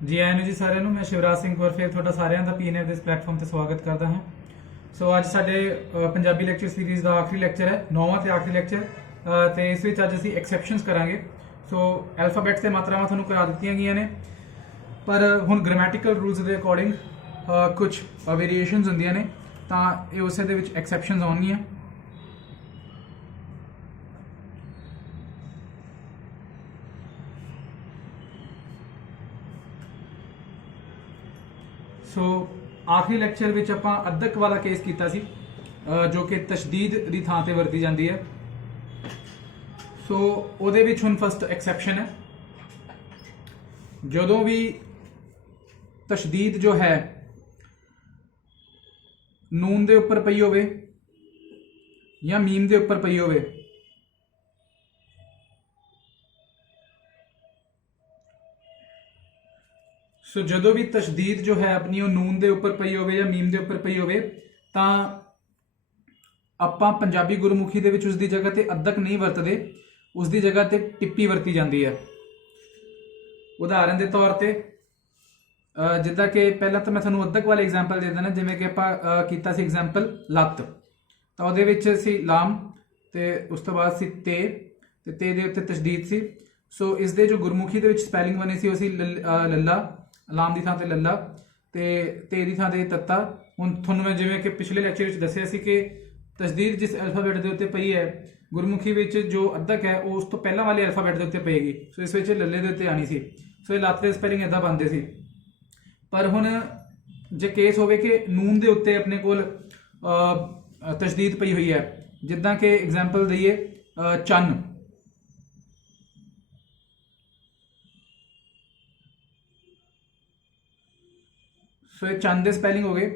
जी आया ਨੂੰ ਜੀ ਸਾਰਿਆਂ ਨੂੰ। ਮੈਂ ਸ਼ਿਵਰਾਜ ਸਿੰਘ ਹੋਰ ਫਿਰ ਤੁਹਾਡਾ ਸਾਰਿਆਂ ਦਾ ਪੀਐਨਐਫ ਦੇ ਇਸ ਪਲੇਟਫਾਰਮ ਤੇ ਸਵਾਗਤ ਕਰਦਾ ਹਾਂ। ਸੋ ਅੱਜ ਸਾਡੇ ਪੰਜਾਬੀ ਲੈਕਚਰ ਸੀਰੀਜ਼ ਦਾ ਆਖਰੀ ਲੈਕਚਰ ਹੈ, 9ਵਾਂ ਤੇ ਆਖਰੀ ਲੈਕਚਰ, ਤੇ ਇਸ ਵਿੱਚ ਅੱਜ ਅਸੀਂ ਐਕਸੈਪਸ਼ਨਸ ਕਰਾਂਗੇ। ਸੋ ਐਲਫਾਬੈਟਸ ਤੇ ਮਾਤਰਾਵਾਂ ਤੁਹਾਨੂੰ ਕਰਾ ਦਿੱਤੀਆਂ ਗਈਆਂ ਨੇ, ਪਰ ਹੁਣ ਗ੍ਰਾਮੈਟੀਕਲ ਰੂਲਸ ਦੇ ਅਕੋਰਡਿੰਗ ਕੁਝ ਵੇਰੀਏਸ਼ਨਸ ਹੁੰਦੀਆਂ ਨੇ, ਤਾਂ ਇਹ ਉਸੇ ਦੇ ਵਿੱਚ ਐਕਸੈਪਸ਼ਨਸ ਆਉਣਗੀਆਂ। ਸੋ ਆਖਰੀ ਲੈਕਚਰ ਵਿੱਚ ਆਪਾਂ ਅੱਧਕ ਵਾਲਾ ਕੇਸ ਕੀਤਾ ਸੀ, ਜੋ ਕਿ ਤਸ਼ਦੀਦ ਦੀ ਥਾਂ ਤੇ ਵਰਤੀ ਜਾਂਦੀ ਹੈ। ਸੋ ਉਹਦੇ ਵਿੱਚ ਹੁਣ ਫਸਟ ਐਕਸੈਪਸ਼ਨ ਹੈ, ਜਦੋਂ ਵੀ ਤਸ਼ਦੀਦ ਜੋ ਹੈ ਨੂਨ ਦੇ ਉੱਪਰ ਪਈ ਹੋਵੇ ਜਾਂ ਮੀਮ ਦੇ ਉੱਪਰ ਪਈ ਹੋਵੇ, ਸੋ ਜਦੋਂ ਵੀ ਤਸ਼ਦੀਦ ਜੋ ਹੈ ਆਪਣੀ ਉਹ ਨੂਨ ਦੇ ਉੱਪਰ ਪਈ ਹੋਵੇ ਜਾਂ ਮੀਮ ਦੇ ਉੱਪਰ ਪਈ ਹੋਵੇ, ਤਾਂ ਆਪਾਂ ਪੰਜਾਬੀ ਗੁਰਮੁਖੀ ਦੇ ਵਿੱਚ ਉਸ ਦੀ ਜਗ੍ਹਾ ਤੇ ਅੱਧਕ ਨਹੀਂ ਵਰਤਦੇ, ਉਸ ਦੀ ਜਗ੍ਹਾ ਤੇ ਟਿੱਪੀ ਵਰਤੀ ਜਾਂਦੀ ਹੈ। ਉਦਾਹਰਨ ਦੇ ਤੌਰ ਤੇ ਜਿੱਦਾਂ ਕਿ ਪਹਿਲਾਂ ਤਾਂ ਮੈਂ ਤੁਹਾਨੂੰ ਅੱਧਕ ਵਾਲੇ ਐਗਜ਼ਾਮਪਲ ਦੇ ਦਿੰਦਾ, ਜਿਵੇਂ ਕਿ ਆਪਾਂ ਕੀਤਾ ਸੀ ਐਗਜ਼ਾਮਪਲ ਲੱਤ, ਤਾਂ ਉਹਦੇ ਵਿੱਚ ਸੀ ਲਾਮ ਤੇ ਉਸ ਤੋਂ ਬਾਅਦ ਸੀ ਤੇ ਤੇ ਦੇ ਉੱਤੇ ਤਸ਼ਦੀਦ ਸੀ। ਸੋ ਇਸ ਦੇ ਜੋ ਗੁਰਮੁਖੀ ਦੇ ਵਿੱਚ ਸਪੈਲਿੰਗ ਬਣੀ ਸੀ ਉਹ ਸੀ ਲੱਲਾ, ਲਾਮ ਦੀ ਥਾਂ ਤੇ ਲੱਲਾ ਤੇ ਦੀ ਥਾਂ ਤੇ ਤੱਤਾ। ਹੁਣ ਤੁਹਾਨੂੰ ਮੈਂ ਜਿਵੇਂ ਕਿ ਪਿਛਲੇ ਲੈਕਚਰ ਵਿੱਚ ਦੱਸਿਆ ਸੀ ਕਿ ਤਸ਼ਦੀਦ ਜਿਸ ਅਲਫਾਬੈਟ ਦੇ ਉੱਤੇ ਪਈ ਹੈ ਗੁਰਮੁਖੀ ਵਿੱਚ, ਜੋ ਅੱਧਕ ਹੈ ਉਹ ਉਸ ਤੋਂ ਪਹਿਲਾਂ ਵਾਲੇ ਅਲਫਾਬੈਟ ਦੇ ਉੱਤੇ ਪਏਗੀ। ਸੋ ਇਸ ਵਿੱਚ ਲੱਲੇ ਦੇ ਉੱਤੇ ਆਣੀ ਸੀ। ਸੋ ਇਹ ਲੱਤ ਦੇ ਸਪੈਲਿੰਗ ਇੱਦਾਂ ਬਣਦੇ ਸੀ। ਪਰ ਹੁਣ ਜੇ ਕੇਸ ਹੋਵੇ ਕਿ ਨੂਨ ਦੇ ਉੱਤੇ ਆਪਣੇ ਕੋਲ ਤਸ਼ਦੀਦ ਪਈ ਹੋਈ ਹੈ, ਜਿੱਦਾਂ ਕਿ ਐਗਜ਼ਾਮਪਲ ਦਈਏ ਚੰਨ, ਸੋ ਇਹ ਚੰਦ ਦੇ ਸਪੈਲਿੰਗ ਹੋ ਗਏ,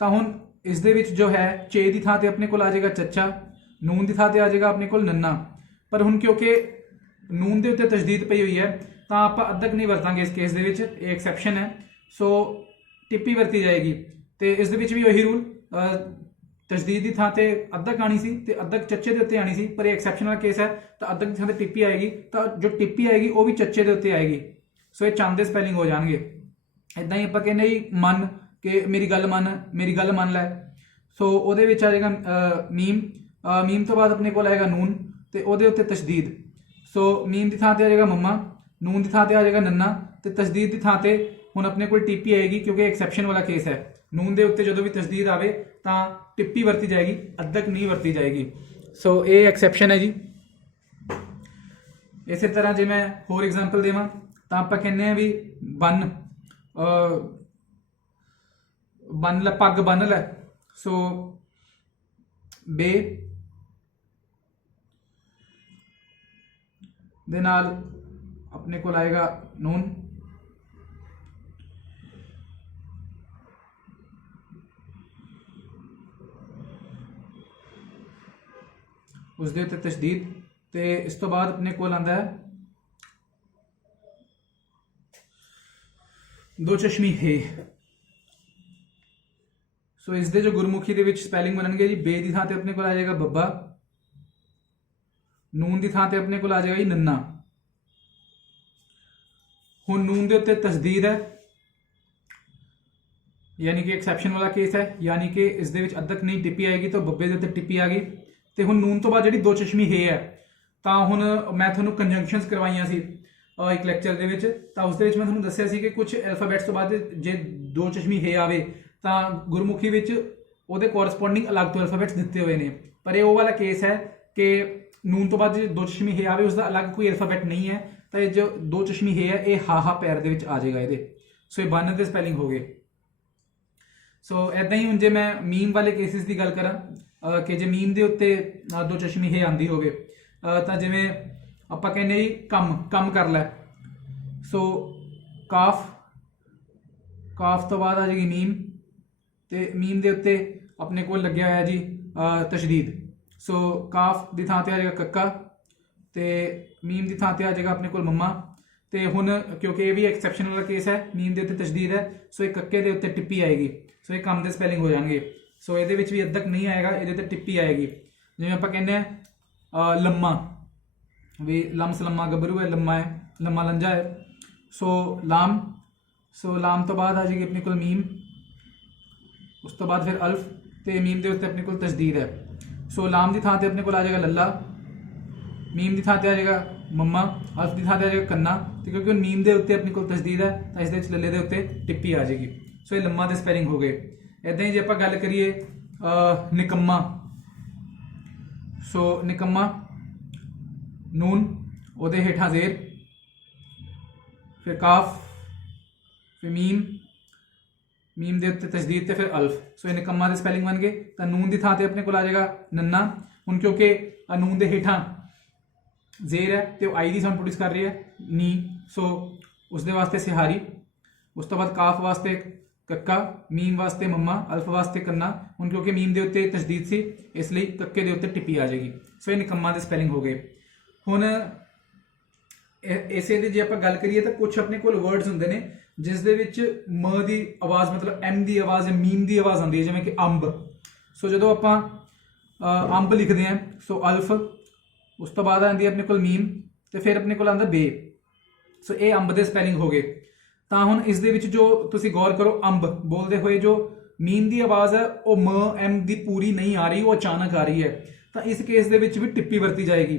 ਤਾਂ ਹੁਣ ਇਸ ਦੇ ਵਿੱਚ ਜੋ ਹੈ ਚੇ ਦੀ ਥਾਂ ਤੇ ਆਪਣੇ ਕੋਲ ਆ ਜਾਏਗਾ ਚੱਚਾ, ਨੂਨ ਦੀ ਥਾਂ ਤੇ ਆ ਜਾਏਗਾ ਆਪਣੇ ਕੋਲ ਨੰਨਾ। ਪਰ ਹੁਣ ਕਿਉਂਕਿ ਨੂਨ ਦੇ ਉੱਤੇ ਤਸ਼ਦੀਦ ਪਈ ਹੋਈ ਹੈ ਤਾਂ ਆਪਾਂ ਅੱਧਕ ਨਹੀਂ ਵਰਤਾਂਗੇ ਇਸ ਕੇਸ ਦੇ ਵਿੱਚ, ਇਹ ਐਕਸੈਪਸ਼ਨ ਹੈ। ਸੋ ਟਿੱਪੀ ਵਰਤੀ ਜਾਏਗੀ, ਤੇ ਇਸ ਦੇ ਵਿੱਚ ਵੀ ਉਹੀ ਰੂਲ, ਤਸ਼ਦੀਦ ਦੀ ਥਾਂ ਤੇ ਅੱਧਕ ਆਣੀ ਸੀ ਤੇ ਅੱਧਕ ਚੱਚੇ ਦੇ ਉੱਤੇ ਆਣੀ ਸੀ, ਪਰ ਇਹ ਐਕਸੈਪਸ਼ਨ ਵਾਲਾ ਕੇਸ ਹੈ ਤਾਂ ਅੱਧਕ ਦੀ ਥਾਂ ਤੇ ਟਿੱਪੀ ਆਏਗੀ, ਤਾਂ ਜੋ ਟਿੱਪੀ ਆਏਗੀ ਉਹ ਵੀ ਚੱਚੇ ਦੇ ਉੱਤੇ ਆਏਗੀ। ਸੋ ਇਹ ਚੰਦ ਦੇ ਸਪੈਲਿੰਗ ਹੋ ਜਾਣਗੇ। ਇੱਦਾਂ ਹੀ ਆਪਾਂ ਕਹਿੰਦੇ ਜੀ ਮੰਨ, ਕਿ ਮੇਰੀ ਗੱਲ ਮੰਨ ਲੈ। ਸੋ ਉਹਦੇ ਵਿੱਚ ਆ ਜਾਏਗਾ ਮੀਮ ਤੋਂ ਬਾਅਦ ਆਪਣੇ ਕੋਲ ਆਏਗਾ ਨੂਨ ਤੇ ਉਹਦੇ ਉੱਤੇ ਤਸ਼ਦੀਦ। ਸੋ ਮੀਮ ਦੀ ਥਾਂ ਤੇ ਆ ਜਾਏਗਾ ਮੰਮਾ, ਨੂਨ ਦੀ ਥਾਂ ਤੇ ਆ ਜਾਏਗਾ ਨੰਨਾ ਤੇ ਤਸ਼ਦੀਦ ਦੀ ਥਾਂ ਤੇ ਹੁਣ ਆਪਣੇ ਕੋਲ ਟਿੱਪੀ ਆਏਗੀ, ਕਿਉਂਕਿ ਐਕਸੈਪਸ਼ਨ ਵਾਲਾ ਕੇਸ ਹੈ। ਨੂਨ ਦੇ ਉੱਤੇ ਜਦੋਂ ਵੀ ਤਸ਼ਦੀਦ ਆਵੇ ਤਾਂ ਟਿੱਪੀ ਵਰਤੀ ਜਾਏਗੀ, ਅੱਧਕ ਨਹੀਂ ਵਰਤੀ ਜਾਏਗੀ। ਸੋ ਇਹ ਐਕਸੈਪਸ਼ਨ ਹੈ ਜੀ। ਇਸੇ ਤਰ੍ਹਾਂ ਜੇ ਮੈਂ ਹੋਰ ਐਗਜ਼ਾਮਪਲ ਦੇਵਾਂ ਤਾਂ ਆਪਾਂ ਕਹਿੰਦੇ ਆ ਵੀ ਬੰਨ ਲੈ, ਪੱਗ ਬੰਨ ਲੈ। ਸੋ ਬੇ ਦੇ ਨਾਲ ਆਪਣੇ ਕੋਲ ਆਏਗਾ ਨੂਨ, ਉਸ ਦੇ ਉੱਤੇ ਤਸ਼ਦੀਦ, ਤੇ ਇਸ ਤੋਂ ਬਾਅਦ ਆਪਣੇ ਕੋਲ ਆਂਦਾ ਹੈ ਦੋ ਚਸ਼ਮੀ ਹੈ। ਸੋ ਇਸ ਦੇ ਜੋ ਗੁਰਮੁਖੀ ਦੇ ਵਿੱਚ ਸਪੈਲਿੰਗ ਬਣਨਗੇ ਜੀ, ਬੇ ਦੀ ਥਾਂ ਤੇ ਆਪਣੇ ਕੋਲ ਆ ਜਾਏਗਾ ਬੱਬਾ, ਨੂਨ ਦੀ ਥਾਂ ਤੇ ਆਪਣੇ ਕੋਲ ਆ ਜਾਏਗਾ ਜੀ ਨੰਨਾ। ਹੁਣ ਨੂਨ ਦੇ ਉੱਤੇ ਤਸ਼ਦੀਦ ਹੈ, ਯਾਨੀ ਕਿ ਐਕਸੈਪਸ਼ਨ ਵਾਲਾ ਕੇਸ ਹੈ, ਯਾਨੀ ਕਿ ਇਸ ਦੇ ਵਿੱਚ ਅੱਧਕ ਨਹੀਂ ਟਿੱਪੀ ਆਏਗੀ, ਤਾਂ ਬੱਬੇ ਦੇ ਉੱਤੇ ਟਿੱਪੀ ਆ ਗਈ। ਤੇ ਹੁਣ ਨੂਨ ਤੋਂ ਬਾਅਦ ਜਿਹੜੀ ਦੋ ਚਸ਼ਮੀ ਹੈ, ਤਾਂ ਹੁਣ ਮੈਂ ਤੁਹਾਨੂੰ ਕੰਜੰਕਸ਼ਨਸ ਕਰਵਾਈਆਂ ਸੀ ਇੱਕ ਲੈਕਚਰ ਦੇ ਵਿੱਚ, ਤਾਂ ਉਸ ਦੇ ਵਿੱਚ ਮੈਂ ਤੁਹਾਨੂੰ ਦੱਸਿਆ ਸੀ ਕਿ ਕੁਝ ਐਲਫਾਬੈਟਸ ਤੋਂ ਬਾਅਦ ਜੇ ਦੋ ਚਸ਼ਮੀ ਹੈ ਆਵੇ ਤਾਂ ਗੁਰਮੁਖੀ ਵਿੱਚ ਉਹਦੇ ਕੋਰਸਪੋਂਡਿੰਗ ਅਲੱਗ ਤੋਂ ਐਲਫਾਬੈਟਸ ਦਿੱਤੇ ਹੋਏ ਨੇ। ਪਰ ਇਹ ਉਹ ਵਾਲਾ ਕੇਸ ਹੈ ਕਿ ਨੂਨ ਤੋਂ ਬਾਅਦ ਜੇ ਦੋ ਚਸ਼ਮੀ ਹੈ ਆਵੇ ਉਸਦਾ ਅਲੱਗ ਕੋਈ ਐਲਫਾਬੈਟ ਨਹੀਂ ਹੈ, ਤਾਂ ਇਹ ਜੋ ਦੋ ਚਸ਼ਮੀ ਹੈ ਇਹ ਹਾ ਪੈਰ ਦੇ ਵਿੱਚ ਆ ਜਾਏਗਾ ਇਹਦੇ। ਸੋ ਇਹ ਬੰਨ ਦੇ ਸਪੈਲਿੰਗ ਹੋ ਗਏ। ਸੋ ਐਦਾਂ ਹੀ ਹੁਣ ਜੇ ਮੈਂ ਮੀਮ ਵਾਲੇ ਕੇਸਿਸ ਦੀ ਗੱਲ ਕਰਾਂ, ਕਿ ਜੇ ਮੀਮ ਦੇ ਉੱਤੇ ਦੋ ਚਸ਼ਮੀ ਹੈ ਆਂਦੀ ਹੋਵੇ, ਤਾਂ ਜਿਵੇਂ ਆਪਾਂ ਕਹਿੰਦੇ ਜੀ ਕੰਮ ਕਰ ਲੈ। ਸੋ ਕਾਫ ਤੋਂ ਬਾਅਦ ਆ ਜਾਏਗੀ ਮੀਮ, ਤੇ ਮੀਮ ਦੇ ਉੱਤੇ ਆਪਣੇ ਕੋਲ ਲੱਗਿਆ ਹੋਇਆ ਜੀ ਤਸ਼ਦੀਦ। ਸੋ ਕਾਫ ਦੀ ਥਾਂ ਤੇ ਆ ਜਾਏਗਾ ਕੱਕਾ ਤੇ ਮੀਮ ਦੀ ਥਾਂ ਤੇ ਆ ਜਾਏਗਾ ਆਪਣੇ ਕੋਲ ਮੰਮਾ। ਤੇ ਹੁਣ ਕਿਉਂਕਿ ਇਹ ਵੀ ਐਕਸੈਪਸ਼ਨ ਵਾਲਾ ਕੇਸ ਹੈ, ਮੀਮ ਦੇ ਉੱਤੇ ਤਸ਼ਦੀਦ ਹੈ, ਸੋ ਇਹ ਕੱਕੇ ਦੇ ਉੱਤੇ ਟਿੱਪੀ ਆਏਗੀ। ਸੋ ਇਹ ਕੰਮ ਦੇ ਸਪੈਲਿੰਗ ਹੋ ਜਾਣਗੇ। ਸੋ ਇਹਦੇ ਵਿੱਚ ਵੀ ਅੱਧਕ ਨਹੀਂ ਆਏਗਾ, ਇਹਦੇ ਤੇ ਟਿੱਪੀ ਆਏਗੀ। ਜਿਵੇਂ ਆਪਾਂ ਕਹਿੰਦੇ ਆ ਲੰਮਾ, ਵੀ ਲਮਸ ਲੰਮਾ ਗੱਭਰੂ ਹੈ, ਲੰਮਾ ਹੈ, ਲੰਮਾ ਲੰਜਾ ਹੈ। ਸੋ ਲਾਮ ਸੋ ਲਾਮ ਤੋਂ ਬਾਅਦ ਆ ਜਾਏਗੀ ਆਪਣੇ ਕੋਲ ਮੀਮ, ਉਸ ਤੋਂ ਬਾਅਦ ਫਿਰ ਅਲਫ ਤੇ ਮੀਮ ਦੇ ਉੱਤੇ ਆਪਣੇ ਕੋਲ ਤਸ਼ਦੀਦ ਹੈ। ਸੋ ਲਾਮ ਦੀ ਥਾਂ ਤੇ ਆਪਣੇ ਕੋਲ ਆ ਜਾਏਗਾ ਲੱਲਾ, ਮੀਮ ਦੀ ਥਾਂ ਤੇ ਆ ਜਾਏਗਾ ਮੰਮਾ, ਅਲਫ ਦੀ ਥਾਂ ਤੇ ਆ ਜਾਏਗਾ ਕੰਨਾ। ਤੇ ਕਿਉਂਕਿ ਹੁਣ ਮੀਮ ਦੇ ਉੱਤੇ ਆਪਣੇ ਕੋਲ ਤਸ਼ਦੀਦ ਹੈ ਤਾਂ ਇਸ ਦੇ ਵਿੱਚ ਲੱਲੇ ਦੇ ਉੱਤੇ ਟਿੱਪੀ ਆ ਜਾਏਗੀ। ਸੋ ਇਹ ਲੰਮਾ ਦੇ ਸਪੈਲਿੰਗ ਹੋ ਗਏ। ਇਦਾਂ ਹੀ ਜੇ ਆਪਾਂ ਗੱਲ ਕਰੀਏ ਨਿਕੰਮਾ, ਸੋ ਨਿਕੰਮਾ ਨੂਨ, ਉਹਦੇ ਹੇਠਾਂ ਜ਼ੇਰ, ਫਿਰ ਕਾਫ, ਫਿਰ ਮੀਮ, ਮੀਮ ਦੇ ਉੱਤੇ ਤਸ਼ਦੀਦ ਤੇ ਫਿਰ ਅਲਫ। ਸੋ ਇਹ ਨਿਕੰਮਾ ਦੇ ਸਪੈਲਿੰਗ ਬਣ ਗਏ। ਤਾਂ ਨੂਨ ਦੀ ਥਾਂ ਤੇ ਆਪਣੇ ਕੋਲ ਆ ਜਾਏਗਾ ਨੰਨਾ। ਹੁਣ ਕਿਉਂਕਿ ਨੂਨ ਦੇ ਹੇਠਾਂ ਜ਼ੇਰ ਹੈ ਤੇ ਉਹ ਆਈ ਦੀ ਸਾਊਂਡ ਪ੍ਰੋਡਿਊਸ ਕਰ ਰਹੀ ਹੈ ਨੀ, ਸੋ ਉਸ ਦੇ ਵਾਸਤੇ ਸਿਹਾਰੀ। ਉਸ ਤੋਂ ਬਾਅਦ ਕਾਫ ਵਾਸਤੇ ਕੱਕਾ, ਮੀਮ ਵਾਸਤੇ ਮੰਮਾ, ਅਲਫ ਵਾਸਤੇ ਕੰਨਾ। ਹੁਣ ਕਿਉਂਕਿ ਮੀਮ ਦੇ ਉੱਤੇ ਤਸ਼ਦੀਦ ਸੀ ਇਸ ਲਈ ਕੱਕੇ ਦੇ ਉੱਤੇ ਟਿੱਪੀ ਆ ਜਾਏਗੀ। ਸੋ ਇਹ ਨਿਕੰਮਾ ਦੇ ਸਪੈਲਿੰਗ ਹੋ ਗਏ। ਹੁਣ ਇਸੇ ਦੀ ਜੇ ਆਪਾਂ ਗੱਲ ਕਰੀਏ ਤਾਂ ਕੁਝ ਆਪਣੇ ਕੋਲ ਵਰਡਸ ਹੁੰਦੇ ਨੇ ਜਿਸ ਦੇ ਵਿੱਚ ਮ ਦੀ ਆਵਾਜ਼ ਮਤਲਬ ਐਮ ਦੀ ਆਵਾਜ਼ ਜਾਂ ਮੀਮ ਦੀ ਆਵਾਜ਼ ਆਉਂਦੀ ਹੈ, ਜਿਵੇਂ ਕਿ ਅੰਬ। ਸੋ ਜਦੋਂ ਆਪਾਂ ਅੰਬ ਲਿਖਦੇ ਹਾਂ ਸੋ ਅਲਫ, ਉਸ ਤੋਂ ਬਾਅਦ ਆਉਂਦੀ ਹੈ ਆਪਣੇ ਕੋਲ ਮੀਮ ਤੇ ਫਿਰ ਆਪਣੇ ਕੋਲ ਆਉਂਦਾ ਬੇ। ਸੋ ਇਹ ਅੰਬ ਦੇ ਸਪੈਲਿੰਗ ਹੋ ਗਏ। ਤਾਂ ਹੁਣ ਇਸ ਦੇ ਵਿੱਚ ਜੋ ਤੁਸੀਂ ਗੌਰ ਕਰੋ, ਅੰਬ ਬੋਲਦੇ ਹੋਏ ਜੋ ਮੀਮ ਦੀ ਆਵਾਜ਼ ਹੈ ਉਹ ਮ ਐਮ ਦੀ ਪੂਰੀ ਨਹੀਂ ਆ ਰਹੀ, ਉਹ ਅਚਾਨਕ ਆ ਰਹੀ ਹੈ। ਤਾਂ ਇਸ ਕੇਸ ਦੇ ਵਿੱਚ ਵੀ ਟਿੱਪੀ ਵਰਤੀ ਜਾਏਗੀ।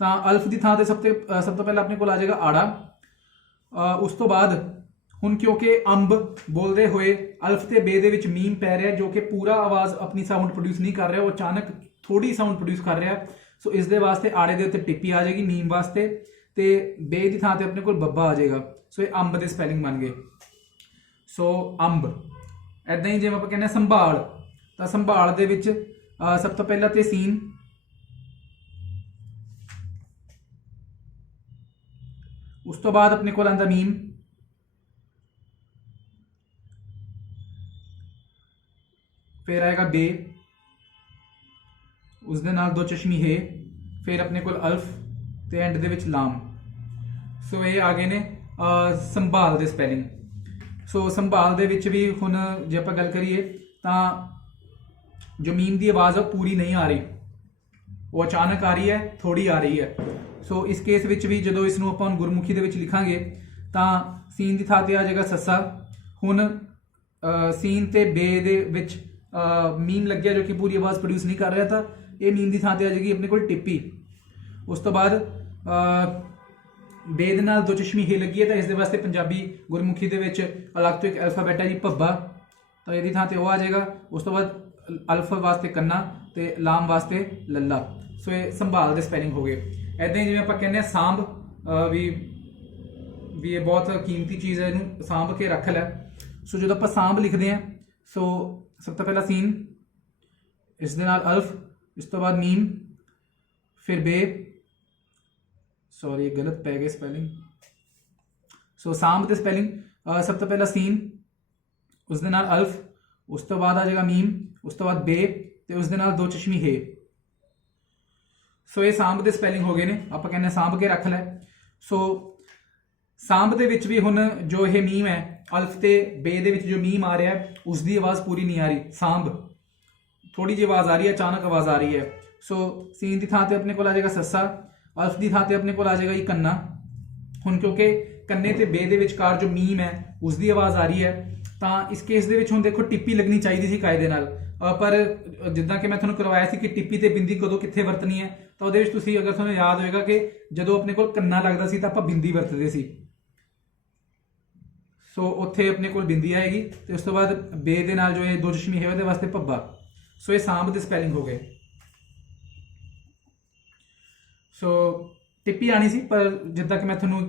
ਤਾਂ ਅਲਫ ਦੀ ਥਾਂ ਤੇ ਸਭ ਤੋਂ ਪਹਿਲਾਂ ਆਪਣੇ ਕੋਲ ਆ ਜਾਏਗਾ ਆੜਾ। ਉਸ ਤੋਂ ਬਾਅਦ ਹੁਣ ਕਿਉਂਕਿ ਅੰਬ ਬੋਲਦੇ ਹੋਏ ਅਲਫ ਤੇ ਬੇ ਦੇ ਵਿੱਚ ਮੀਮ ਪੈ ਰਿਹਾ ਜੋ ਕਿ ਪੂਰਾ ਆਵਾਜ਼ ਆਪਣੀ ਸਾਊਂਡ ਪ੍ਰੋਡਿਊਸ ਨਹੀਂ ਕਰ ਰਿਹਾ, ਉਹ ਅਚਾਨਕ ਥੋੜੀ ਸਾਊਂਡ ਪ੍ਰੋਡਿਊਸ ਕਰ ਰਿਹਾ। ਸੋ ਇਸ ਦੇ ਵਾਸਤੇ ਆੜੇ ਦੇ ਉੱਤੇ ਟਿੱਪੀ ਆ ਜਾਏਗੀ ਮੀਮ ਵਾਸਤੇ ਤੇ ਬੇ ਦੀ ਥਾਂ ਤੇ ਆਪਣੇ ਕੋਲ ਬੱਬਾ ਆ ਜਾਏਗਾ। ਸੋ ਇਹ ਅੰਬ ਦੇ ਸਪੈਲਿੰਗ ਬਣ ਗਏ। ਸੋ ਅੰਬ। ਐਦਾਂ ਹੀ ਜਿਵੇਂ ਆਪਾਂ ਕਹਿੰਦੇ ਸੰਭਾਲ, ਤਾਂ ਸੰਭਾਲ ਦੇ ਵਿੱਚ ਸਭ ਤੋਂ ਪਹਿਲਾਂ ਤੇ ਸੀਨ, ਉਸ ਤੋਂ ਬਾਅਦ ਆਪਣੇ ਕੋਲ ਆਉਂਦਾ ਮੀਮ, ਫਿਰ ਆਏਗਾ ਬੇ, ਉਸ ਦੇ ਨਾਲ ਦੋ ਚਸ਼ਮੀ ਹੈ, ਫਿਰ ਆਪਣੇ ਕੋਲ ਅਲਫ ਤੇ ਐਂਡ ਦੇ ਵਿੱਚ ਲਾਮ। ਸੋ ਇਹ ਆ ਗਏ ਨੇ ਸੰਭਾਲ ਦੇ ਸਪੈਲਿੰਗ। ਸੋ ਸੰਭਾਲ ਦੇ ਵਿੱਚ ਵੀ ਹੁਣ ਜੇ ਆਪਾਂ ਗੱਲ ਕਰੀਏ ਤਾਂ ਜੋ ਮੀਮ ਦੀ ਆਵਾਜ਼ ਹੈ ਉਹ ਪੂਰੀ ਨਹੀਂ ਆ ਰਹੀ, ਉਹ ਅਚਾਨਕ ਆ ਰਹੀ ਹੈ, ਥੋੜੀ ਆ ਰਹੀ ਹੈ। ਸੋ ਇਸ ਕੇਸ ਵਿੱਚ ਵੀ ਜਦੋਂ ਇਸ ਨੂੰ ਆਪਾਂ ਗੁਰਮੁਖੀ ਦੇ ਵਿੱਚ ਲਿਖਾਂਗੇ ਤਾਂ ਸੀਨ ਦੀ ਥਾਂ ਤੇ ਆ ਜਾਏਗਾ ਸੱਸਾ। ਹੁਣ ਸੀਨ ਤੇ ਬੇ ਦੇ ਵਿੱਚ ਮੀਮ ਲੱਗਿਆ ਜੋ ਕਿ ਪੂਰੀ ਆਵਾਜ਼ ਪ੍ਰੋਡਿਊਸ ਨਹੀਂ ਕਰ ਰਿਹਾ, ਤਾਂ ਇਹ ਮੀਮ ਦੀ ਥਾਂ ਤੇ ਆ ਜਾਏਗੀ ਆਪਣੇ ਕੋਲ ਟਿੱਪੀ। ਉਸ ਤੋਂ ਬਾਅਦ ਬੇ ਦੇ ਨਾਲ ਦੋ ਚਸ਼ਮੀ ਹੇ ਲੱਗੀ ਹੈ ਤਾਂ ਇਸ ਦੇ ਵਾਸਤੇ ਪੰਜਾਬੀ ਗੁਰਮੁਖੀ ਦੇ ਵਿੱਚ ਅਲੱਗ ਤੋਂ ਇੱਕ ਅਲਫਾਬੈਟ ਹੈ ਜੀ ਭੱਬਾ, ਤਾਂ ਇਹਦੀ ਥਾਂ ਤੇ ਉਹ ਆ ਜਾਏਗਾ। ਉਸ ਤੋਂ ਬਾਅਦ ਅਲਫ ਵਾਸਤੇ ਕੰਨਾ ਤੇ ਲਾਮ ਵਾਸਤੇ ਲੱਲਾ। ਸੋ ਇਹ ਸੰਭਾਲ ਦੇ ਸਪੈਲਿੰਗ ਹੋ ਗਏ। ਐਦਾਂ ਹੀ ਜਿਵੇਂ ਆਪਾਂ ਕਹਿੰਦੇ ਹਾਂ ਸਾਂਭ, ਵੀ ਇਹ ਬਹੁਤ ਕੀਮਤੀ ਚੀਜ਼ ਹੈ, ਇਹਨੂੰ ਸਾਂਭ ਕੇ ਰੱਖ ਲੈ। ਸੋ ਜਦੋਂ ਆਪਾਂ ਸਾਂਭ ਲਿਖਦੇ ਹਾਂ ਸੋ ਸਭ ਤੋਂ ਪਹਿਲਾਂ ਸੀਨ, ਇਸ ਦੇ ਨਾਲ ਅਲਫ, ਇਸ ਤੋਂ ਬਾਅਦ ਮੀਮ, ਫਿਰ ਬੇ, ਸੌਰੀ ਗਲਤ ਪੈ ਗਏ ਸਪੈਲਿੰਗ। ਸੋ ਸਾਂਭ ਦੇ ਸਪੈਲਿੰਗ ਸਭ ਤੋਂ ਪਹਿਲਾਂ ਸੀਨ, ਉਸ ਦੇ ਨਾਲ ਅਲਫ, ਉਸ ਤੋਂ ਬਾਅਦ ਆ ਜਾਏਗਾ ਮੀਮ, ਉਸ ਤੋਂ ਬਾਅਦ ਬੇ ਤੇ ਉਸ ਦੇ ਨਾਲ ਦੋ ਚਸ਼ਮੀ ਹੈ। ਸੋ ਇਹ ਸਾਂਭ ਦੇ ਸਪੈਲਿੰਗ ਹੋ ਗਏ ਨੇ। ਆਪਾਂ ਕਹਿੰਦੇ ਸਾਂਭ ਕੇ ਰੱਖ ਲੈ। ਸੋ ਸਾਂਭ ਦੇ ਵਿੱਚ ਵੀ ਹੁਣ ਜੋ ਇਹ ਮੀਮ ਹੈ ਅਲਫ ਤੇ ਬੇ ਦੇ ਵਿੱਚ ਜੋ ਮੀਮ ਆ ਰਿਹਾ ਉਸ ਦੀ ਆਵਾਜ਼ ਪੂਰੀ ਨਹੀਂ ਆ ਰਹੀ, ਸਾਂਭ ਥੋੜੀ ਜਿਹੀ ਆਵਾਜ਼ ਆ ਰਹੀ ਹੈ, ਅਚਾਨਕ ਆਵਾਜ਼ ਆ ਰਹੀ ਹੈ। ਸੋ ਸੀਨ ਦੀ ਥਾਂ ਤੇ ਆਪਣੇ ਕੋਲ ਆ ਜਾਏਗਾ ਸੱਸਾ, ਅਲਫ ਦੀ ਥਾਂ ਤੇ ਆਪਣੇ ਕੋਲ ਆ ਜਾਏਗਾ ਕੰਨਾ। ਹੁਣ ਕਿਉਂਕਿ ਕੰਨੇ ਤੇ ਬੇ ਦੇ ਵਿਚਕਾਰ ਜੋ ਮੀਮ ਹੈ ਉਸ ਦੀ ਆਵਾਜ਼ ਆ ਰਹੀ ਹੈ ਤਾਂ ਇਸ ਕੇਸ ਦੇ ਵਿੱਚ ਹੁਣ ਦੇਖੋ ਟਿੱਪੀ ਲੱਗਣੀ ਚਾਹੀਦੀ ਸੀ ਕਾਇਦੇ ਨਾਲ, ਪਰ ਜਿੱਦਾਂ ਕਿ ਮੈਂ ਤੁਹਾਨੂੰ ਕਰਵਾਇਆ ਸੀ ਕਿ ਟਿੱਪੀ ਤੇ ਬਿੰਦੀ ਕਦੋਂ ਕਿੱਥੇ ਵਰਤਣੀ ਹੈ, ਤਾਂ ਉਹਦੇ ਵਿੱਚ ਤੁਸੀਂ ਅਗਰ ਤੁਹਾਨੂੰ ਯਾਦ ਹੋਏਗਾ ਕਿ ਜਦੋਂ ਆਪਣੇ ਕੋਲ ਕੰਨਾ ਲੱਗਦਾ ਸੀ ਤਾਂ ਆਪਾਂ ਬਿੰਦੀ ਵਰਤਦੇ ਸੀ। ਸੋ ਉੱਥੇ ਆਪਣੇ ਕੋਲ ਬਿੰਦੀ ਆਏਗੀ ਤੇ ਉਸ ਤੋਂ ਬਾਅਦ ਬੇ ਦੇ ਨਾਲ ਜੋ ਇਹ ਦੋ ਚਸ਼ਮੀ ਹੈ ਉਹਦੇ ਵਾਸਤੇ ਭੱਬਾ। ਸੋ ਇਹ ਸਾਂਭ ਦੇ ਸਪੈਲਿੰਗ ਹੋ ਗਏ। ਸੋ ਟਿੱਪੀ ਆਣੀ ਸੀ, ਪਰ ਜਿੱਦਾਂ ਕਿ ਮੈਂ ਤੁਹਾਨੂੰ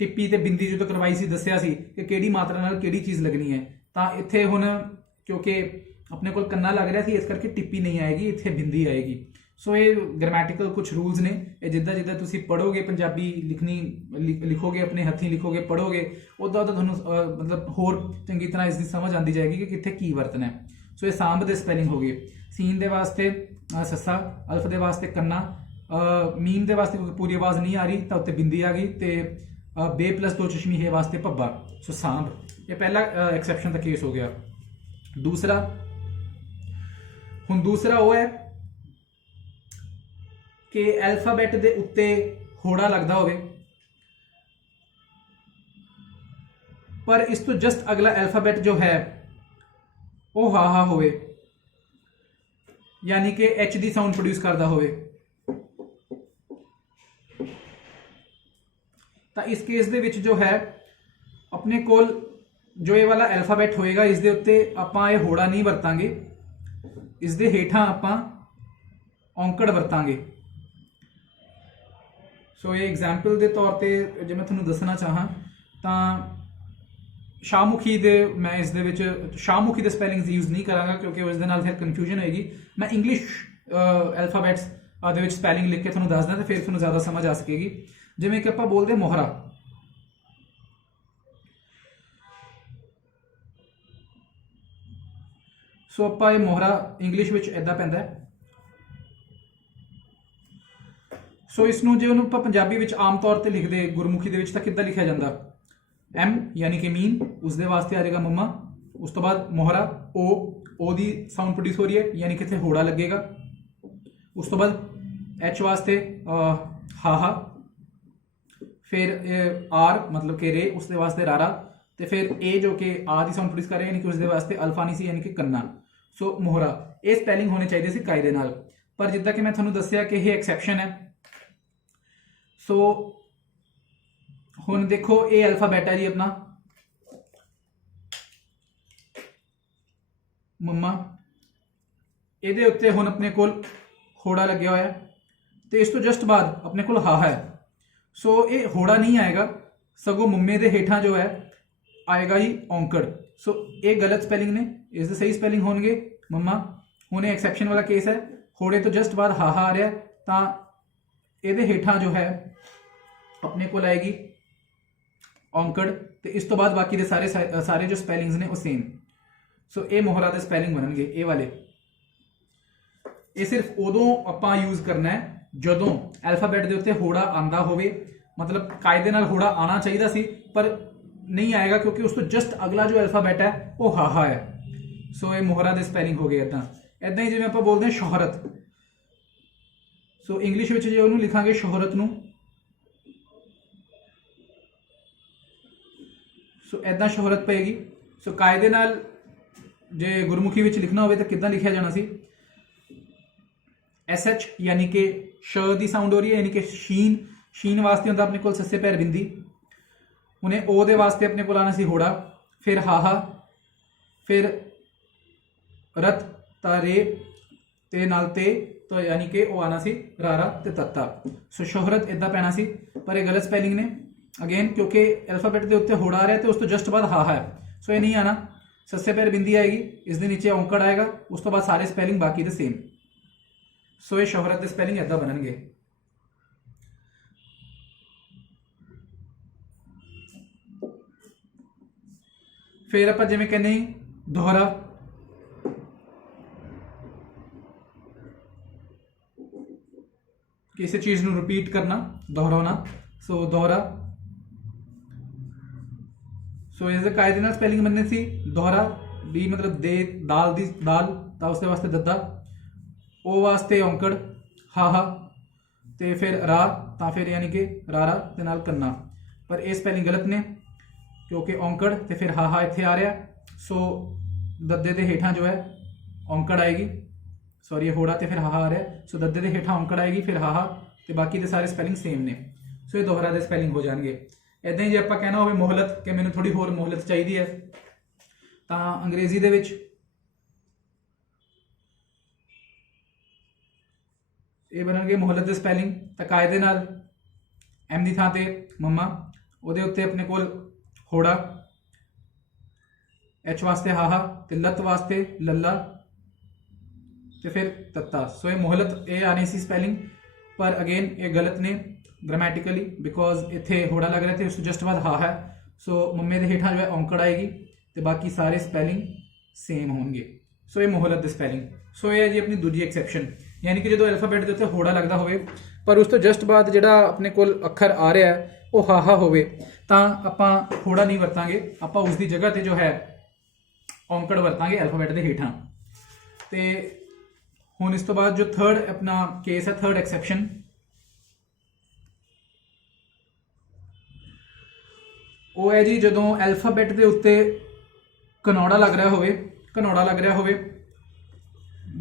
ਟਿੱਪੀ ਤੇ ਬਿੰਦੀ ਜਦੋਂ ਕਰਵਾਈ ਸੀ ਦੱਸਿਆ ਸੀ ਕਿ ਕਿਹੜੀ ਮਾਤਰਾ ਨਾਲ ਕਿਹੜੀ ਚੀਜ਼ ਲੱਗਣੀ ਹੈ, ਤਾਂ ਇੱਥੇ ਹੁਣ ਕਿਉਂਕਿ ਆਪਣੇ ਕੋਲ ਕੰਨਾ ਲੱਗ ਰਿਹਾ ਸੀ ਇਸ ਕਰਕੇ ਟਿੱਪੀ ਨਹੀਂ ਆਏਗੀ, ਇੱਥੇ ਬਿੰਦੀ ਆਏਗੀ। ਸੋ ਇਹ ਗ੍ਰਾਮੈਟੀਕਲ ਕੁਝ ਰੂਲਸ ਨੇ, ਇਹ ਜਿੱਦਾਂ ਜਿੱਦਾਂ ਤੁਸੀਂ ਪੜ੍ਹੋਗੇ ਪੰਜਾਬੀ ਲਿਖੋਗੇ, ਆਪਣੇ ਹੱਥੀਂ ਲਿਖੋਗੇ, ਪੜ੍ਹੋਗੇ, ਉੱਦਾਂ ਤੁਹਾਨੂੰ ਮਤਲਬ ਹੋਰ ਚੰਗੀ ਤਰ੍ਹਾਂ ਇਸ ਦੀ ਸਮਝ ਆਉਂਦੀ ਜਾਏਗੀ ਕਿ ਕਿੱਥੇ ਕੀ ਵਰਤਣਾ ਹੈ। ਸੋ ਇਹ ਸਾਂਭ ਦੇ ਸਪੈਲਿੰਗ ਹੋ ਗਏ। ਸੀਨ ਦੇ ਵਾਸਤੇ ਸੱਸਾ, ਅਲਫ ਦੇ ਵਾਸਤੇ ਕੰਨਾ, ਮੀਮ ਦੇ ਵਾਸਤੇ ਪੂਰੀ ਆਵਾਜ਼ ਨਹੀਂ ਆ ਰਹੀ ਤਾਂ ਉੱਤੇ ਬਿੰਦੀ ਆ ਗਈ, ਤੇ ਬੇ ਪਲੱਸ ਦੋ ਚਸ਼ਮੀ ਹੈ ਵਾਸਤੇ ਭੱਬਾ। ਸੋ ਸਾਂਭ, ਇਹ ਪਹਿਲਾ ਐਕਸੈਪਸ਼ਨ ਦਾ ਕੇਸ ਹੋ ਗਿਆ। ਦੂਸਰਾ ਉਹ ਹੈ ਕਿ ਐਲਫਾਬੈਟ ਦੇ ਉੱਤੇ ਹੋੜਾ ਲੱਗਦਾ ਹੋਵੇ पर इस तो जस्ट अगला अल्फाबेट जो है वो हा होवे, यानी कि एच दी साउंड प्रोड्यूस करता होवे। तो इस केस दे विच जो है अपने कोल जो ये वाला अल्फाबेट होएगा इस दे उत्ते आपां ये होड़ा नहीं वरतांगे, इस दे हेठां आपां औंकड़ वरतांगे। सो ये एग्जाम्पल के तौर पर जो मैं थोड़ा दसना चाहां तो शाहमुखी दे मैं इस दे विच शाहमुखी दे स्पैलिंग्स यूज़ नहीं करांगा क्योंकि उस दे नाल फिर कन्फ्यूजन होएगी। मैं इंग्लिश अल्फाबैट्स दे विच स्पैलिंग लिख के थोड़ा दसदा तो फिर थोड़ा ज़्यादा समझ आ सकेगी। जिवें कि आपां बोलदे मोहरा, सो आपां ये मोहरा इंग्लिश विच इदां पैंदा है। सो इसनूं जे उहनूं आपां पंजाबी विच आम तौर पर लिखदे गुरमुखी दे विच तां किद्दां लिखिया जांदा, एम यानी कि मीन, उसके वास्ते आ जाएगा मम्मा, उस तो बाद मोहरा ओ दी साउंड प्रोड्यूस हो रही है यानी कि इत्थे होड़ा लगेगा। उस तो बाद एच वास्ते हा, फिर आर मतलब कि रे, उसके वास्ते रारा, तो फिर ए जो कि आ दी साउंड प्रोड्यूस कर रहे हैं यानी कि उसके वास्ते अल्फानीसी यानी कि कन्ना। सो मोहरा ये स्पैलिंग होने चाहिए सी कायदे नाल, पर जिद्दां कि मैं तुहानूं दस्सिया कि ये एक्सैप्शन है। सो हुण देखो ये अल्फाबैट है जी अपना मम्मा, ये उत्ते हुण अपने कोल होड़ा लग्या होया, तो इस तो जस्ट बाद अपने कोल हा है। सो ये होड़ा नहीं आएगा, सगों मम्मे दे हेठां जो है आएगा जी औंकड़। सो ये गलत स्पैलिंग ने, इस सही स्पैलिंग होंगे मम्मा। हुण ये एक्सैप्शन वाला केस है, होड़े तो जस्ट बाद हा आ रहा है, तो ये हेठां जो है अपने को आएगी औंकड़, तो इस तो बाद बाकी दे सारे जो स्पैलिंग्स ने वो सेम। सो ये मोहरा दे स्पैलिंग बननगे ये वाले। ये सिर्फ उदों आपां यूज़ करना है जदों अल्फाबैट दे उत्ते होड़ा आंदा होवे, मतलब कायदे नाल होड़ा आना चाहिए सी पर नहीं आएगा क्योंकि उस तो जस्ट अगला जो अल्फाबैट है वो हा है। सो ये मोहरा दे स्पैलिंग हो गए इदां ही जिवें आपां बोलते हैं शोहरत। सो इंग्लिश विच जे उहनूं लिखांगे शोहरत नूं, सो इदां शोहरत पेगी। सो कायदे नाल जे गुरमुखी विच लिखना होवे तो किद्दां लिखिया जाना सी, एस एच यानी कि श दी साउंड हो रही है यानी कि शीन, शीन वास्ते होंदा अपने कोल सस्से पैर बिंदी, उन्हें ओ दे वास्ते अपने कोल आना सी होड़ा, फिर हा, फिर रत तारे ते नाल ते, तो यानी कि वो आना सी रारा ते तत्ता। सो शोहरत इदां पैना सी, पर ये गलत स्पैलिंग ने अगेन क्योंकि अल्फाबेट के उत्ते होड़ा आ रहा है तो उस तो जस्ट बाद हा है। सो ये नहीं आना, सस्से पैर बिंदी आएगी, इस दे नीचे औंकड़ आएगा, उस तो बाद सारे स्पैलिंग बाकी दे सेम। सो ये शोहरत दे स्पैलिंग इदां बननगे। फिर आप जिवें कहने दोहरा, किसी चीज नूं रिपीट करना, दोहराना। सो दोहरा, सो इस कायदे नाल स्पैलिंग बननी सी दोहरा, डी मतलब दे, दाल दी दाल, ता उसके वास्ते दद्दा, ओ वास्ते औंकड़ हा, ते फिर रा, ता फिर यानी कि रारा ते नाल कन्ना। पर ये स्पैलिंग गलत ने क्योंकि औंकड़ ते फिर हा इत्थे आ रहा। सो दद्दे दे हेठां जो है औंकड़ आएगी, सॉरी होड़ा ते फिर हा आ रहा, सो दद्दे दे हेठां औंकड़ आएगी, फिर हा ते बाकी दे सारे स्पैलिंग सेम ने। सो ये दोहरा दे स्पैलिंग हो जाएंगे। इदां ही जे आपां कहना होवे मोहलत कि मैनूं थोड़ी होर मोहलत चाहिदी है, तां अंग्रेजी दे विच ये बननगे मोहलत दे स्पैलिंग। तां कायदे नाल एम दी थां ते मम्मा, उहदे उत्ते अपने कोल होड़ा, एच वास्ते हा, ते लत वास्ते लल्ला, ते फिर तत्ता। सो ये मोहलत ये आनी सी स्पैलिंग, पर अगेन ये गलत ने ग्रामैटिकली बिकॉज इत्थे होड़ा लग रहा थे, उस जस्ट बाद हा है। सो मम्मे दे हेठां जो है औंकड़ आएगी, तो बाकी सारे स्पैलिंग सेम होंगे। सो ये मोहलत दी स्पैलिंग। सो ये है जी अपनी दूजी एक्सैप्शन, यानी कि जो अल्फाबेट के उत्ते होड़ा लगता होवे पर उस तो जस्ट बाद जिहड़ा अपने कोल अखर आ रहा है वो हा होवे, तां आपां होड़ा नहीं वरतांगे, आपां उसकी जगह ते जो है औंकड़ वरतांगे अल्फाबेट के हेठां। ते हुण इस तो बाद जो थर्ड अपना केस है, थर्ड एक्सैप्शन, ਉਹ ਹੈ ਜੀ ਜਦੋਂ ਐਲਫਾਬੈਟ ਦੇ ਉੱਤੇ ਕਨੌੜਾ ਲੱਗ ਰਿਹਾ ਹੋਵੇ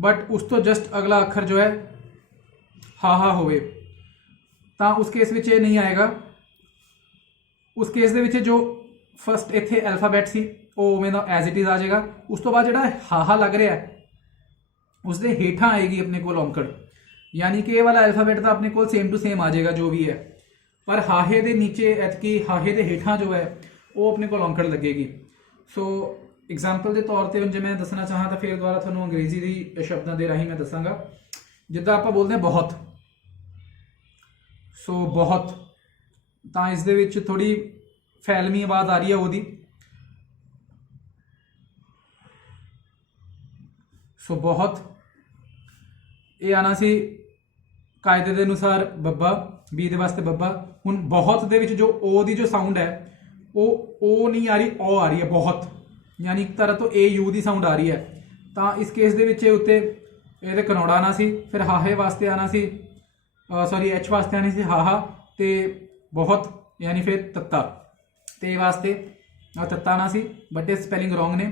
ਬਟ ਉਸ ਤੋਂ ਜਸਟ ਅਗਲਾ ਅੱਖਰ ਜੋ ਹੈ ਹਾਹਾ ਹੋਵੇ, ਤਾਂ ਉਸ ਕੇਸ ਵਿੱਚ ਇਹ ਨਹੀਂ ਆਏਗਾ। ਉਸ ਕੇਸ ਦੇ ਵਿੱਚ ਜੋ ਫਸਟ ਇੱਥੇ ਐਲਫਾਬੈਟ ਸੀ ਉਹ ਉਵੇਂ ਦਾ ਐਜ਼ ਇਟ ਇਜ਼ ਆ ਜਾਏਗਾ। ਉਸ ਤੋਂ ਬਾਅਦ ਜਿਹੜਾ ਹਾਹਾ ਲੱਗ ਰਿਹਾ ਉਸ ਦੇ ਹੇਠਾਂ ਆਏਗੀ ਆਪਣੇ ਕੋਲ ਔਂਕੜ, ਯਾਨੀ ਕਿ ਇਹ ਵਾਲਾ ਐਲਫਾਬੈਟ ਤਾਂ ਆਪਣੇ ਕੋਲ ਸੇਮ ਟੂ ਸੇਮ ਆ ਜਾਏਗਾ ਜੋ ਵੀ ਹੈ, ਪਰ ਹਾਹੇ ਦੇ ਨੀਚੇ ਐਤਕੀ ਹਾਹੇ ਦੇ ਹੇਠਾਂ ਜੋ ਹੈ ਉਹ ਆਪਣੇ ਕੋਲ ਔਂਕੜ ਲੱਗੇਗੀ। ਸੋ एग्जाम्पल के तौर पर जो मैं दसना चाਹਾਂ तो फिर दोबारा थोड़ा अंग्रेजी की शब्दों के राही मैं दसांगा। जिदा आप बोलते हैं बहुत, सो बहुत, तो इस थोड़ी फैलवी आवाज़ आ रही है वो, सो बहुत ये आना सी कायदे के अनुसार बब्बा, बी दे वास्ते बब्बा। हुण बहुत दे विच जो ओ दी जो साउंड है वो ओ नहीं आ रही, ओ आ रही है बहुत, यानी एक तरह तो ए यू की साउंड आ रही है। तो इस केस के उत्ते ये कनौड़ा आना सी, फिर हाहे वास्ते आना सी, सॉरी एच वास्ते आनी सी हाहा, तो बहुत यानी फिर तत्ता, ते वास्ते तत्ता आना सी, बट ये स्पैलिंग रॉन्ग ने।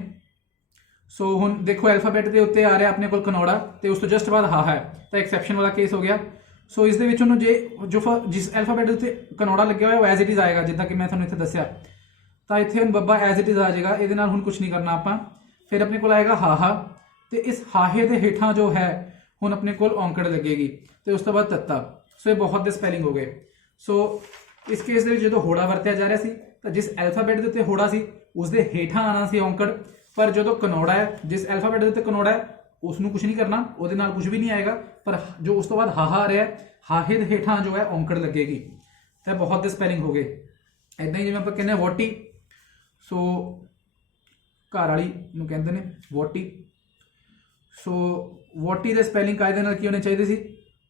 सो हुण देखो एल्फाबैट के उत्ते आ रहा अपने को कनौड़ा, तो उस तो जस्ट बाद हा है, तो एक्सैप्शन वाला केस हो गया। सो इस जे जो जिस एल्फाबैट के उत्ते कनौड़ा लगे हुआ है वो एज इट इज़ आएगा, जिदा कि मैं थोड़ा इतने दसिया। तो इतने हम बब्बा एज इट इज़ आ जाएगा, ये हम कुछ नहीं करना आप। फिर अपने को आएगा हाहा, तो इस हाहे के हेठा जो है हुण अपने को औंकड़ लगेगी, तो उस तो बाद तत्ता। सो ये बहुत दे स्पैलिंग हो गए। सो इस केस के जो होड़ा वरत्या जा रहा सी, तो जिस एल्फाबैट के उत्ते होड़ा सी उसके हेठा आना सी औंकड़, पर जो कनौड़ा है जिस एल्फाबैट के उत्ते कनौड़ा है उसनूं कुछ नहीं करना, वो कुछ भी नहीं आएगा, पर जो उस तो बाद हाहा आ रहा है हाहे के हेठा जो है औंकड़ लगेगी, तो बहुत दे स्पैलिंग हो गए। इदा ही जिवें आपां कहने वोटी, सो घर वाली नूं कहंदे ने वोटी। सो वोटी के स्पैलिंग कायदे नाल की होनी चाहिए सी,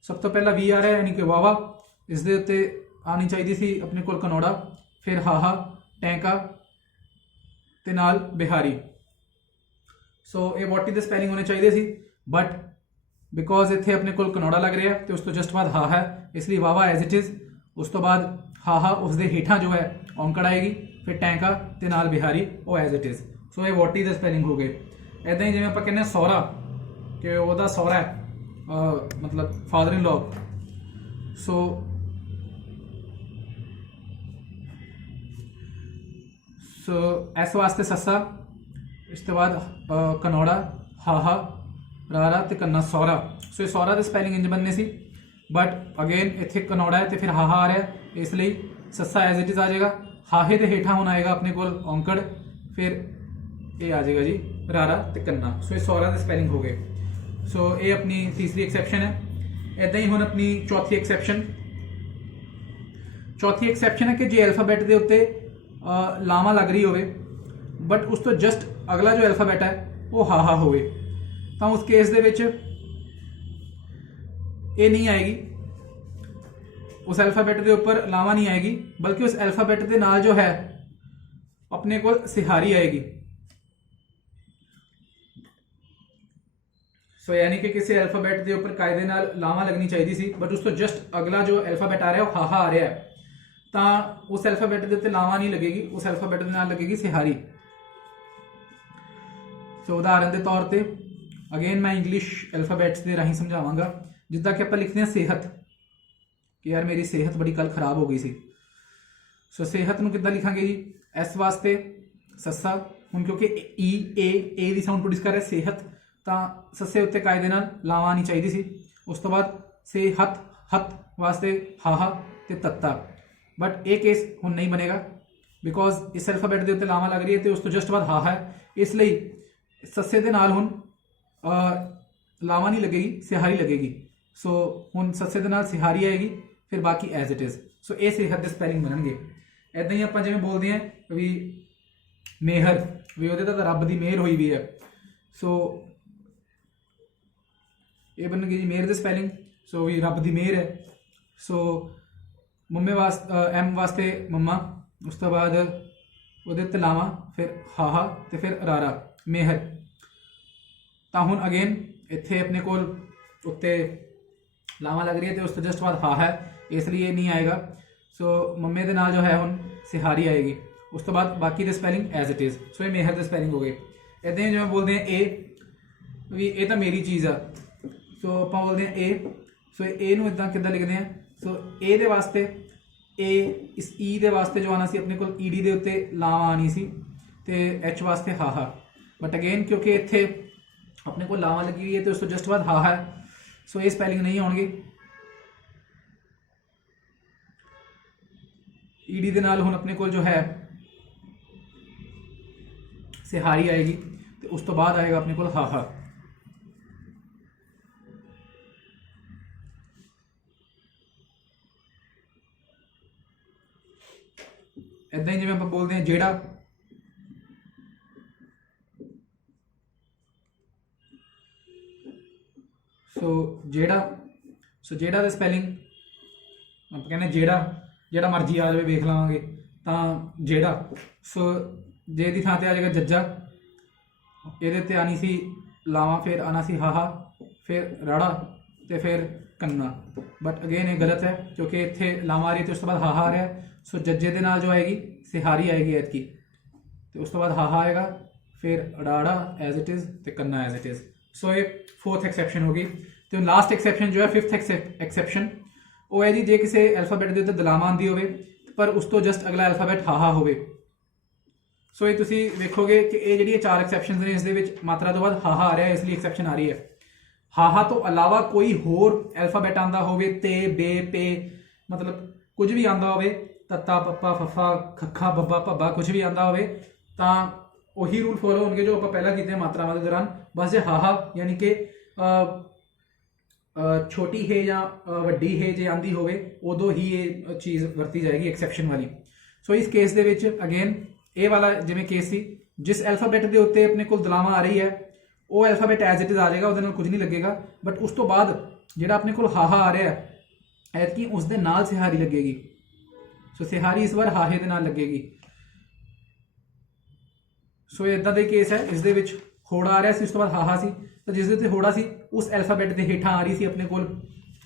सब तो पहला वी आ रहा है यानी कि वावा, इस दे उत्ते आनी चाहिए सी अपने कोल कनौड़ा, फिर हाहा, टैंका ते नाल बिहारी। सो ये वोटी के स्पैलिंग होने चाहिए सी, बट बिकॉज इत्थे अपने कोल कनौड़ा लग रहा है तो उस तो जस्ट बाद हा है, इसलिए वावा एज इट इज़, उस तो बाद हाहा उसके हेठा जो है औंकड़ आएगी, फिर टैंका ते नाल बिहारी वो एज इट इज़। सो ये वोटी के स्पैलिंग हो गए। इदा ही जिवें आपां कहने सौहरा, कि वह सौहरा है मतलब father in law. So S वास्ते सस्सा, इस तो बाद कनौड़ा, हाहा, रारा ते कन्ना सौहरा। सो ये सौहरा की स्पैलिंग इंज बनने सी, बट अगेन इत्थे कनौड़ा है तो फिर हाहा आ रहा है, इसलिए सस्सा एज इट इज़ आ जाएगा। हाहे के हेठा होना आएगा अपने को औंकड़, फिर ये आ जाएगा जी रारा ते कन्ना। सो ये सौहरा के स्पैलिंग हो गए। सो ये अपनी तीसरी एक्सैप्शन है। इदा ही हुण अपनी चौथी एक्सैप्शन है कि जे एल्फाबैट के उत्ते लावां लग रही होवे बट उस तो जस्ट अगला जो एल्फाबैट है वो हाहा होवे, तो उस केस दे विच ये नहीं आएगी, उस एल्फाबैट के उपर लावां नहीं आएगी, बल्कि उस एल्फाबैट के नाल जो है अपने को सिहारी आएगी। सो यानी कि किसी एल्फाबैट के उपर कायदे नाल लावां लगनी चाहिए सी, बट उस तो जस्ट अगला जो एल्फाबैट आ रहा है वो हाहा आ रहा है, तो उस एल्फाबैट के उत्ते लावां नहीं लगेगी, उस एल्फाबैट के नाल लगेगी सिहारी। सो उदाहरण के तौर पर अगेन मैं इंग्लिश एल्फाबैट्स के राही समझावांगा। जिद्दां कि आपां लिखते हैं सेहत, कि यार मेरी सेहत बड़ी कल खराब हो गई सी। सो सेहत नूं किद्दां लिखांगे जी, एस वास्ते सस्सा, हुण क्योंकि ई ए दी साउंड प्रोड्यूस कर रहा है सेहत, तो सस्से उत्ते कायदे नाल लावां आनी चाहिए सी। उस तो बाद सेहत, हत वास्ते हाहा ते तत्ता, बट ये केस हुण नहीं बनेगा, बिकॉज इस एल्फाबैट के उत्ते लावां लग रही है तो उस तो जस्ट बाद हा है, इसलिए सस्से दे नाल हुण लावां नहीं लगेगी, सिहारी लगेगी। सो हुण सस्से दे नाल सिहारी आएगी, फिर बाकी एज इट इज़। सो ये सेहत के स्पैलिंग बननगे। इदां ही आपां जिवें बोलते हैं भी मेहर, भी उहदे तां रब दी मेहर हुई भी है। सो ये बननगे जी मेहर की स्पैलिंग, सो भी रब दी मेहर है। सो मम्मे वास्ते एम वास्ते मम्मा, उस तो बाद उहदे ते लावां, फिर हाहा ते फिर रारा मेहर। तो हुण अगेन इत्थे अपने कोल उत्ते लावां लग रही है तो उस तो जस्ट बाद हा है, इसलिए नहीं आएगा। सो मम्मे दे नाल जो है हुण सिहारी आएगी, ਉਸ ਤੋਂ ਬਾਅਦ ਬਾਕੀ ਦੇ ਸਪੈਲਿੰਗ ਐਜ਼ ਇਟ ਇਜ਼। ਸੋ ਇਹ ਮੇਹਰ ਦੇ ਸਪੈਲਿੰਗ ਹੋ ਗਏ। ਇੱਦਾਂ ਹੀ ਜਿਵੇਂ ਬੋਲਦੇ ਹਾਂ ਏ, ਵੀ ਇਹ ਤਾਂ ਮੇਰੀ ਚੀਜ਼ ਆ, ਸੋ ਆਪਾਂ ਬੋਲਦੇ ਹਾਂ ਏ। ਸੋ ਏ ਨੂੰ ਇੱਦਾਂ ਕਿੱਦਾਂ ਲਿਖਦੇ ਹਾਂ? ਸੋ ਏ ਦੇ ਵਾਸਤੇ ਏ, ਇਸ ਈ ਦੇ ਵਾਸਤੇ ਜੋ ਆਉਣਾ ਸੀ ਆਪਣੇ ਕੋਲ ਈ ਡੀ ਦੇ ਉੱਤੇ ਲਾਵਾਂ ਆਉਣੀ ਸੀ, ਤੇ ਐਚ ਵਾਸਤੇ ਹਾਹਾ। ਬਟ ਅਗੇਨ ਕਿਉਂਕਿ ਇੱਥੇ ਆਪਣੇ ਕੋਲ ਲਾਵਾਂ ਲੱਗੀ ਹੋਈ ਹੈ ਤੇ ਉਸ ਤੋਂ ਜਸਟ ਬਾਅਦ ਹਾਹਾ ਹੈ, ਸੋ ਇਹ ਸਪੈਲਿੰਗ ਨਹੀਂ ਆਉਣਗੇ। ਈ ਡੀ ਦੇ ਨਾਲ ਹੁਣ ਆਪਣੇ ਕੋਲ ਜੋ ਹੈ ਸਿਹਾਰੀ ਆਏਗੀ, ਤੇ ਉਸ ਤੋਂ ਬਾਅਦ ਆਏਗਾ ਆਪਣੇ ਕੋਲ ਹਾਹਾ। ਇੱਦਾਂ ਹੀ ਜਿਵੇਂ ਆਪਾਂ ਬੋਲਦੇ ਹਾਂ ਜਿਹੜਾ, ਸੋ ਜਿਹੜਾ ਦੇ ਸਪੈਲਿੰਗ ਆਪਾਂ ਕਹਿੰਦੇ ਜਿਹੜਾ ਮਰਜ਼ੀ ਆ ਜਾਵੇ ਵੇਖ ਲਵਾਂਗੇ ਤਾਂ ਜਿਹੜਾ। ਸੋ ਜੇ ਦੀ ਥਾਂ ਤੇ ਆ ਜਾਏਗਾ ਜੱਜਾ, ਇਹਦੇ ਤੇ ਆਣੀ ਸੀ ਲਾਵਾਂ, ਫਿਰ ਆਣਾ ਸੀ ਹਾਹਾ, ਫਿਰ ਰਾੜਾ, ਤੇ ਫਿਰ ਕੰਨਾ। ਬਟ ਅਗੇਨ ਇਹ ਗਲਤ ਹੈ ਕਿਉਂਕਿ ਇੱਥੇ ਲਾਵਾਂ ਆ ਰਹੀ ਤੇ ਉਸ ਤੋਂ ਬਾਅਦ ਹਾਹਾ ਆ ਰਿਹਾ। ਸੋ ਜੱਜੇ ਦੇ ਨਾਲ ਜੋ ਆਏਗੀ ਸਿਹਾਰੀ ਆਏਗੀ ਐਤਕੀ, ਤੇ ਉਸ ਤੋਂ ਬਾਅਦ ਹਾਹਾ ਆਏਗਾ, ਫਿਰ ਰਾੜਾ ਐਜ਼ ਇਟ ਇਜ਼, ਤੇ ਕੰਨਾ ਐਜ਼ ਇਟ ਇਜ਼। ਸੋ ਇਹ 4th ਐਕਸੈਪਸ਼ਨ ਹੋ ਗਈ। ਤੇ ਲਾਸਟ ਐਕਸੈਪਸ਼ਨ ਜੋ ਹੈ 5th ਐਕਸੈਪਸ਼ਨ, ਉਹ ਹੈ ਜੀ ਜੇ ਕਿਸੇ ਐਲਫਾਬੈਟ ਦੇ ਉੱਤੇ ਦਲਾਵਾਂ ਆਉਂਦੀ ਹੋਵੇ ਪਰ ਉਸ ਤੋਂ ਜਸਟ ਅਗਲਾ ਐਲਫਾਬੈਟ ਹਾਹਾ ਹੋਵੇ। ਸੋ ਇਹ ਤੁਸੀਂ ਵੇਖੋਗੇ ਕਿ ਇਹ ਜਿਹੜੀ 4 ਐਕਸੈਪਸ਼ਨਸ ਨੇ, ਇਸ ਦੇ ਵਿੱਚ ਮਾਤਰਾ ਤੋਂ ਬਾਅਦ ਹਾਹਾ ਆ ਰਿਹਾ, ਇਸ ਲਈ ਐਕਸੈਪਸ਼ਨ ਆ ਰਹੀ ਹੈ। ਹਾਹਾ ਤੋਂ ਇਲਾਵਾ ਕੋਈ ਹੋਰ ਐਲਫਾਬੈਟ ਆਉਂਦਾ ਹੋਵੇ, ਤੇ ਬੇ ਪੇ ਮਤਲਬ ਕੁਝ ਵੀ ਆਉਂਦਾ ਹੋਵੇ, ਤੱਤਾ ਪੱਪਾ ਫੱਫਾ ਖੱਖਾ ਬੱਬਾ ਭੱਬਾ ਕੁਝ ਵੀ ਆਉਂਦਾ ਹੋਵੇ, ਤਾਂ ਉਹੀ ਰੂਲ ਫੋਲੋ ਹੋਣਗੇ ਜੋ ਆਪਾਂ ਪਹਿਲਾਂ ਕੀਤੇ ਮਾਤਰਾਵਾਂ ਦੇ ਦੌਰਾਨ। ਬਸ ਜੇ ਹਾਹਾ ਯਾਨੀ ਕਿ ਛੋਟੀ ਹੈ ਜਾਂ ਵੱਡੀ ਹੈ ਜੇ ਆਂਦੀ ਹੋਵੇ, ਉਦੋਂ ਹੀ ਇਹ ਚੀਜ਼ ਵਰਤੀ ਜਾਏਗੀ ਐਕਸੈਪਸ਼ਨ ਵਾਲੀ। ਸੋ ਇਸ ਕੇਸ ਦੇ ਵਿੱਚ ਅਗੇਨ ਇਹ ਵਾਲਾ ਜਿਵੇਂ ਕੇਸ ਸੀ, ਜਿਸ ਐਲਫਾਬੈਟ ਦੇ ਉੱਤੇ ਆਪਣੇ ਕੋਲ ਦਲਾਵਾਂ ਆ ਰਹੀ ਹੈ ਉਹ ਐਲਫਾਬੈਟ ਐਜ਼ ਇਟ ਇਜ਼ ਆ ਜਾਏਗਾ, ਉਹਦੇ ਨਾਲ ਕੁਝ ਨਹੀਂ ਲੱਗੇਗਾ। ਬਟ ਉਸ ਤੋਂ ਬਾਅਦ ਜਿਹੜਾ ਆਪਣੇ ਕੋਲ ਹਾਹਾ ਆ ਰਿਹਾ ਹੈ, ਐਤਕੀ ਉਸ ਦੇ ਨਾਲ ਸਿਹਾਰੀ ਲੱਗੇਗੀ। ਸੋ ਸਿਹਾਰੀ ਇਸ ਵਾਰ ਹਾਹੇ ਦੇ ਨਾਲ ਲੱਗੇਗੀ। ਸੋ ਇਦਾਂ ਦੇ ਕੇਸ ਹੈ। ਇਸ ਦੇ ਵਿੱਚ ਹੋੜਾ ਆ ਰਿਹਾ ਸੀ, ਉਸ ਤੋਂ ਬਾਅਦ ਹਾਹਾ ਸੀ, ਤਾਂ ਜਿਸ ਦੇ ਉੱਤੇ ਹੋੜਾ ਸੀ ਉਸ ਐਲਫਾਬੈਟ ਦੇ ਹੇਠਾਂ ਆ ਰਹੀ ਸੀ ਆਪਣੇ ਕੋਲ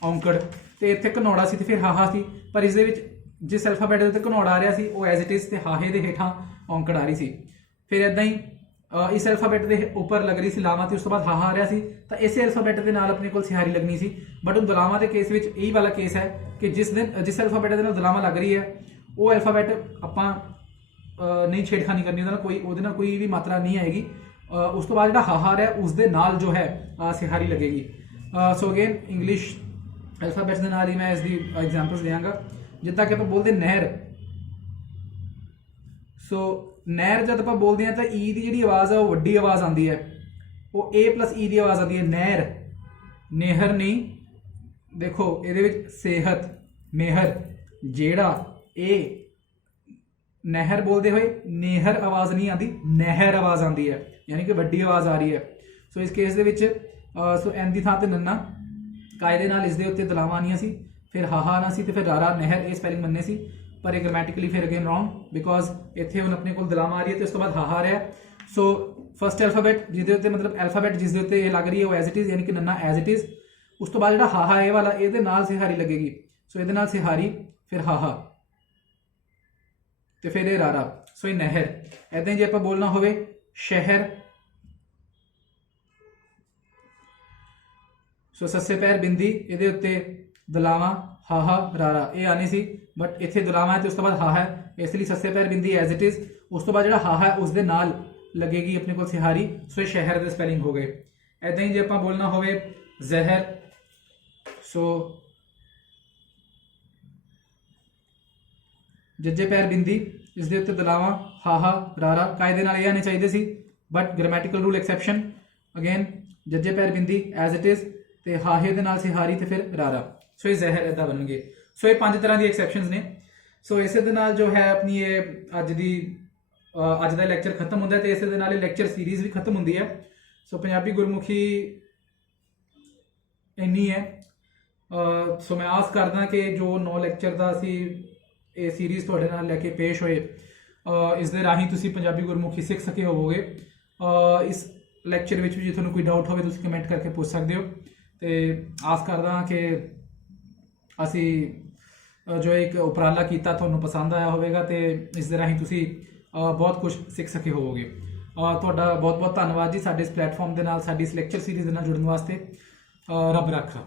ਔਂਕੜ, ਤੇ ਇੱਥੇ ਘਨੌੜਾ ਸੀ ਤੇ ਫਿਰ ਹਾਹਾ ਸੀ। ਪਰ ਇਸ ਦੇ ਵਿੱਚ ਜਿਸ ਐਲਫਾਬੈਟ ਦੇ ਉੱਤੇ ਘਨੌੜਾ ਆ ਰਿਹਾ ਸੀ ਉਹ ਐਜ਼ ਇਟ ਇਜ਼, ਤੇ ਹਾਹੇ ਦੇ ਹੇਠਾਂ ਔਂਕੜ ਆ ਰਹੀ ਸੀ। ਫਿਰ ਇਦਾਂ ਹੀ ਇਸ ਐਲਫਾਬੈਟ ਦੇ ਉੱਪਰ ਲੱਗ ਰਹੀ ਸੀ ਲਾਵਾਂ, ਤੇ ਉਸ ਤੋਂ ਬਾਅਦ ਹਾਹਾ ਆ ਰਿਹਾ ਸੀ, ਤਾਂ ਇਸੇ ਐਲਫਾਬੈਟ ਦੇ ਨਾਲ ਆਪਣੇ ਕੋਲ ਸਿਹਾਰੀ ਲੱਗਣੀ ਸੀ। ਬਟ ਉਹ ਦਲਾਵਾਂ ਦੇ ਕੇਸ ਵਿੱਚ ਇਹੀ ਵਾਲਾ ਕੇਸ ਹੈ ਕਿ ਜਿਸ ਐਲਫਾਬੈਟ ਦੇ ਨਾਲ ਦਲਾਵਾਂ ਲੱਗ ਰਹੀ ਹੈ ਉਹ ਐਲਫਾਬੈਟ ਆਪਾਂ ਨਹੀਂ ਛੇੜਖਾਨੀ ਕਰਨੀ, ਉਹਦੇ ਨਾਲ ਕੋਈ ਵੀ ਮਾਤਰਾ ਨਹੀਂ ਆਏਗੀ। ਉਸ ਤੋਂ ਬਾਅਦ ਜਿਹੜਾ ਹਾਹਾ ਰਿਹਾ ਉਸ ਦੇ ਨਾਲ ਜੋ ਹੈ ਸਿਹਾਰੀ ਲੱਗੇਗੀ। ਸੋ ਅਗੇਨ ਇੰਗਲਿਸ਼ ਐਲਫਾਬੈਟਸ ਦੇ ਨਾਲ ਹੀ ਮੈਂ ਇਸ ਦੀ ਐਗਜ਼ਾਮਪਲਸ ਦਿਆਂਗਾ। ਜਿੱਦਾਂ ਕਿ ਆਪਾਂ ਬੋਲਦੇ ਨਹਿਰ, ਸੋ ਨਹਿਰ ਜਦ ਆਪਾਂ ਬੋਲਦੇ ਹਾਂ ਤਾਂ ਈ ਦੀ ਜਿਹੜੀ ਆਵਾਜ਼ ਹੈ ਉਹ ਵੱਡੀ ਆਵਾਜ਼ ਆਉਂਦੀ ਹੈ, ਉਹ ਏ ਪਲੱਸ ਈ ਦੀ ਆਵਾਜ਼ ਆਉਂਦੀ ਹੈ। ਨਹਿਰ, ਨਹਿਰ ਨਹੀਂ। ਦੇਖੋ ਇਹਦੇ ਵਿੱਚ ਸਿਹਤ, ਮਿਹਰ, ਜਿਹੜਾ, ਇਹ ਨਹਿਰ ਬੋਲਦੇ ਹੋਏ ਨਹਿਰ ਆਵਾਜ਼ ਨਹੀਂ ਆਉਂਦੀ, ਨਹਿਰ ਆਵਾਜ਼ ਆਉਂਦੀ ਹੈ, ਯਾਨੀ ਕਿ ਵੱਡੀ ਆਵਾਜ਼ ਆ ਰਹੀ ਹੈ। ਸੋ ਇਸ ਕੇਸ ਦੇ ਵਿੱਚ ਸੋ ਐਨ ਦੀ ਥਾਂ ਤੇ ਨੰਨਾ, ਕਾਇਦੇ ਨਾਲ ਇਸ ਦੇ ਉੱਤੇ ਦਲਾਵਾਂ ਆਉਣੀਆਂ ਸੀ, ਫਿਰ ਹਾਹਾ ਆਉਣਾ ਸੀ, ਤੇ ਫਿਰ ਰਾਰਾ ਨਹਿਰ, ਇਹ ਸਪੈਲਿੰਗ ਮੰਨੇ ਸੀ। ਪਰ ਇਹ ਗ੍ਰਾਮੈਟਿਕਲੀ ਫਿਰ ਅਗੇਨ ਰੋਂਗ, ਬਿਕੋਜ਼ ਇੱਥੇ ਹੁਣ ਆਪਣੇ ਕੋਲ ਦਲਾਵਾਂ ਆ ਰਹੀ ਹੈ ਤੇ ਉਸ ਤੋਂ ਬਾਅਦ ਹਾਹਾ ਆ ਰਿਹਾ। ਸੋ ਫਸਟ ਐਲਫਾਬੈਟ ਜਿਹਦੇ ਉੱਤੇ ਮਤਲਬ ਐਲਫਾਬੈਟ ਜਿਸ ਦੇ ਉੱਤੇ ਇਹ ਲੱਗ ਰਹੀ ਹੈ ਉਹ ਐਜ਼ ਇਟ ਇਜ਼, ਯਾਨੀ ਕਿ ਨੰਨਾ ਐਜ਼ ਇਟ ਇਜ਼। ਉਸ ਤੋਂ ਬਾਅਦ ਜਿਹੜਾ ਹਾਹਾ ਇਹ ਵਾਲਾ, ਇਹਦੇ ਨਾਲ ਸਿਹਾਰੀ ਲੱਗੇਗੀ। ਸੋ ਇਹਦੇ ਨਾਲ ਸਿਹਾਰੀ, ਫਿਰ ਹਾਹਾ, ਤੇ ਫਿਰ ਇਹ ਰਾਰਾ। ਸੋ ਇਹ ਨਹਿਰ। ਏਦਾਂ ਹੀ ਜੇ ਆਪਾਂ ਬੋਲਣਾ ਹੋਵੇ ਸ਼ਹਿਰ, ਸੋ ਸੱਸੇ ਪੈਰ ਬਿੰਦੀ, ਇਹਦੇ ਉੱਤੇ ਦਲਾਵਾਂ ਹਾਹਾ ਰਾਰਾ ਇਹ ਆਣੀ ਸੀ, ਬਟ ਇੱਥੇ ਦਲਾਵਾਂ ਹੈ ਤੇ ਉਸ ਤੋਂ ਬਾਅਦ ਹਾਹਾ ਹੈ, ਇਸ ਲਈ ਸੱਸੇ ਪੈਰ ਬਿੰਦੀ ਐਜ਼ ਇਟ ਇਜ਼। ਉਸ ਤੋਂ ਬਾਅਦ ਜਿਹੜਾ ਹਾਹਾ ਹੈ ਉਸ ਦੇ ਨਾਲ ਲੱਗੇਗੀ ਆਪਣੇ ਕੋਲ ਸਿਹਾਰੀ। ਸੋ ਇਹ ਸ਼ਹਿਰ ਦੇ ਸਪੈਲਿੰਗ ਹੋ ਗਏ। ਏਦਾਂ ਹੀ ਜੇ ਆਪਾਂ ਬੋਲਣਾ ਹੋਵੇ ਜ਼ਹਿਰ, ਸੋ ਜੱਜੇ ਪੈਰ ਬਿੰਦੀ, ਇਸ ਦੇ ਉੱਤੇ ਦਲਾਵਾਂ ਹਾਹਾ ਰਾਰਾ, ਕਾਇਦੇ ਨਾਲ ਇਹ ਆਣੇ ਚਾਹੀਦੇ ਸੀ, ਬਟ ਗ੍ਰਾਮੈਟਿਕਲ ਰੂਲ ਐਕਸੈਪਸ਼ਨ। ਅਗੇਨ ਜੱਜੇ ਪੈਰ ਬਿੰਦੀ ਐਜ਼ ਇਟ ਇਜ਼, ਤੇ ਹਾਹੇ ਦੇ ਨਾਲ ਸਿਹਾਰੀ, ਤੇ ਫਿਰ ਰਾਰਾ। ਸੋ ਇਹ ਜ਼ਹਿਰ ਇਦਾਂ ਬਣਨਗੇ। ਸੋ ਇਹ 5 ਤਰ੍ਹਾਂ ਦੀ ਐਕਸੈਪਸ਼ਨਸ ਨੇ। ਸੋ ਇਸੇ ਦੇ ਨਾਲ ਜੋ ਹੈ ਆਪਣੀ ਇਹ ਅੱਜ ਦਾ ਲੈਕਚਰ ਖਤਮ ਹੁੰਦਾ, ਤੇ ਇਸੇ ਦੇ ਨਾਲ ਇਹ ਲੈਕਚਰ ਸੀਰੀਜ਼ ਵੀ ਖਤਮ ਹੁੰਦੀ ਹੈ। ਸੋ ਪੰਜਾਬੀ ਗੁਰਮੁਖੀ ਇੰਨੀ ਹੈ। ਸੋ ਮੈਂ ਆਸ ਕਰਦਾ ਕਿ ਜੋ 9 ਲੈਕਚਰ ਦਾ ਅਸੀਂ ਇਹ ਸੀਰੀਜ਼ ਤੁਹਾਡੇ ਨਾਲ ਲੈ ਕੇ ਪੇਸ਼ ਹੋਏ, ਇਸ ਦੇ ਰਾਹੀਂ ਤੁਸੀਂ ਪੰਜਾਬੀ ਗੁਰਮੁਖੀ ਸਿੱਖ ਸਕੇ ਹੋਵੋਗੇ। ਇਸ ਲੈਕਚਰ ਵਿੱਚ ਵੀ ਜੇ ਤੁਹਾਨੂੰ ਕੋਈ ਡਾਊਟ ਹੋਵੇ ਤੁਸੀਂ ਕਮੈਂਟ ਕਰਕੇ ਪੁੱਛ ਸਕਦੇ ਹੋ, ਤੇ ਆਸ ਕਰਦਾ ਕਿ ਅਸੀਂ ਜੋ ਇੱਕ ਉਪਰਾਲਾ ਕੀਤਾ ਤੁਹਾਨੂੰ ਪਸੰਦ ਆਇਆ ਹੋਵੇਗਾ, ਤੇ ਇਸ ਦੇ ਰਾਹੀਂ ਤੁਸੀਂ ਬਹੁਤ ਕੁਝ ਸਿੱਖ ਸਕੇ ਹੋਵੋਗੇ। ਤੁਹਾਡਾ ਬਹੁਤ ਬਹੁਤ ਧੰਨਵਾਦ ਜੀ ਸਾਡੇ ਇਸ ਪਲੇਟਫਾਰਮ ਦੇ ਨਾਲ, ਸਾਡੀ ਇਸ ਲੈਕਚਰ ਸੀਰੀਜ਼ ਦੇ ਨਾਲ ਜੁੜਨ ਵਾਸਤੇ। ਰੱਬ ਰਾਖਾ।